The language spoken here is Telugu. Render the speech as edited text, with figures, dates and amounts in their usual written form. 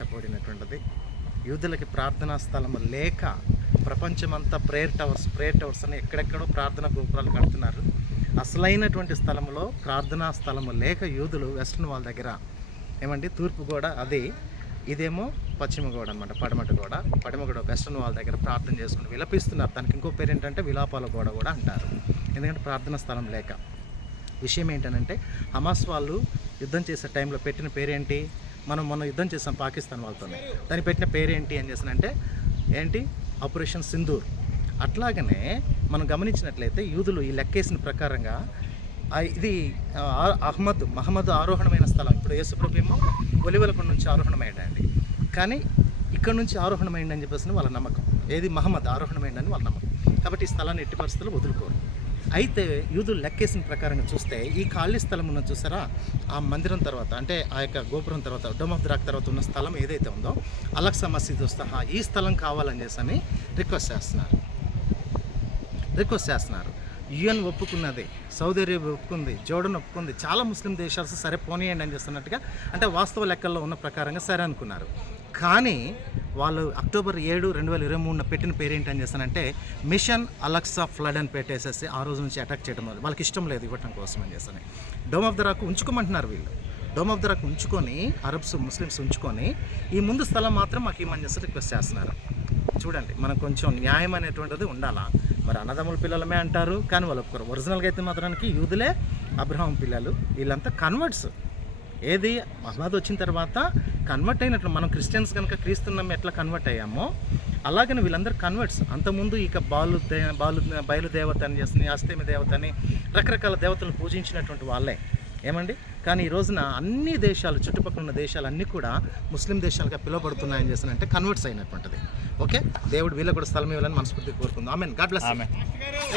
చెప్పబడినటువంటిది. యూదులకి ప్రార్థనా స్థలము లేక ప్రపంచమంతా ప్రేయర్ టవర్స్ అని ఎక్కడెక్కడో ప్రార్థనా గోపురాలు కడుతున్నారు. అసలైనటువంటి స్థలంలో ప్రార్థనా స్థలము లేక యూదులు వెస్ట్రన్ వాళ్ళ దగ్గర ఏమండి తూర్పు గోడ అది, ఇదేమో పశ్చిమ గోడ అనమాట, పడమ గోడ వెస్ట్రన్ వాళ్ళ దగ్గర ప్రార్థన చేసుకుని విలపిస్తున్నారు. దానికి ఇంకో పేరు ఏంటంటే విలాపాల గోడ కూడా అంటారు. ఎందుకంటే ప్రార్థనా స్థలం లేక. విషయం ఏంటంటే హమాస్ వాళ్ళు యుద్ధం చేసే టైంలో పెట్టిన పేరేంటి, మనం మొన్న యుద్ధం చేసాం పాకిస్తాన్ వాళ్ళతోనే, దానికి పెట్టిన పేరేంటి అని చేసానంటే ఏంటి, ఆపరేషన్ సింధూర్. అట్లాగనే మనం గమనించినట్లయితే యూదులు ఈ లెక్కేసిన ప్రకారంగా ఇది మహమ్మద్ ఆరోహణమైన స్థలం. ఇప్పుడు యేసుప్రభు ఏమో ఒలివలకొండ నుంచి ఆరోహణమైందండి, కానీ ఇక్కడ నుంచి ఆరోహణమైందని చెప్పేసి వాళ్ళ నమ్మకం. ఏది మహమ్మద్ ఆరోహణమైందని వాళ్ళ నమ్మకం. కాబట్టి ఈ స్థలాన్ని ఎట్టి పరిస్థితుల్లో వదులుకోరు. అయితే యూదులు లెక్కేసిన ప్రకారంగా చూస్తే ఈ ఖాళీ స్థలం ఉన్న చూసారా, ఆ మందిరం తర్వాత అంటే ఆ యొక్క గోపురం తర్వాత డోమ్ ఆఫ్ ద రాక్ తర్వాత ఉన్న స్థలం ఏదైతే ఉందో అలక్సా మసీద్ సహా ఈ స్థలం కావాలని చేసి రిక్వెస్ట్ చేస్తున్నారు. యుఎన్ ఒప్పుకున్నది, సౌదీ అరేబియా ఒప్పుకుంది, జోర్డన్ ఒప్పుకుంది, చాలా ముస్లిం దేశాలు సరే పోనీయండి అని చేస్తున్నట్టుగా అంటే వాస్తవ లెక్కల్లో ఉన్న ప్రకారంగా సరే అనుకున్నారు. కానీ వాళ్ళు అక్టోబర్ 7, 2023 పెట్టిన పేరేంటి అని చేస్తానంటే మిషన్ అలక్సా ఫ్లడ్ అని పెట్టేసేసి ఆ రోజు నుంచి అటాక్ చేయడం వల్ల వాళ్ళకి ఇష్టం లేదు ఇవ్వటం కోసం అని చేస్తాను. డోమ్ ఆఫ్ ద రాక్ ఉంచుకోమంటున్నారు వీళ్ళు. డోమ్ ఆఫ్ ద రాక్ ఉంచుకొని అరబ్స్ ముస్లిమ్స్ ఉంచుకొని ఈ ముందు స్థలం మాత్రం మాకు ఇమ్మని చేసి రిక్వెస్ట్ చేస్తున్నారు. చూడండి, మనకు కొంచెం న్యాయం అనేటువంటిది ఉండాలా. మరి అన్నదమ్ముల పిల్లలమే అంటారు, కానీ వాళ్ళు ఒప్పుకోరు. ఒరిజినల్గా అయితే మాత్రానికి యూదులే అబ్రహాం పిల్లలు, వీళ్ళంతా కన్వర్ట్స్. ఏది మహమ్మద్ వచ్చిన తర్వాత కన్వర్ట్ అయినట్లు మనం క్రిస్టియన్స్ కనుక క్రీస్తున్నం ఎట్లా కన్వర్ట్ అయ్యామో అలాగని వీళ్ళందరూ కన్వర్ట్స్. అంతకుముందు ఇక బయలుదేవత అని చేస్తుంది, అస్తమి దేవత అని రకరకాల దేవతలను పూజించినటువంటి వాళ్ళే ఏమండి. కానీ ఈ రోజున అన్ని దేశాలు, చుట్టుపక్కల ఉన్న దేశాలు అన్నీ కూడా ముస్లిం దేశాలుగా పిలువబడుతున్నాయని చేస్తానంటే కన్వర్ట్స్ అయినటువంటిది. ఓకే, దేవుడు వీళ్ళకు కూడా స్థలం ఇవ్వాలని మనస్ఫూర్తిగా కోరుకుందాం. ఆమెన్. God bless.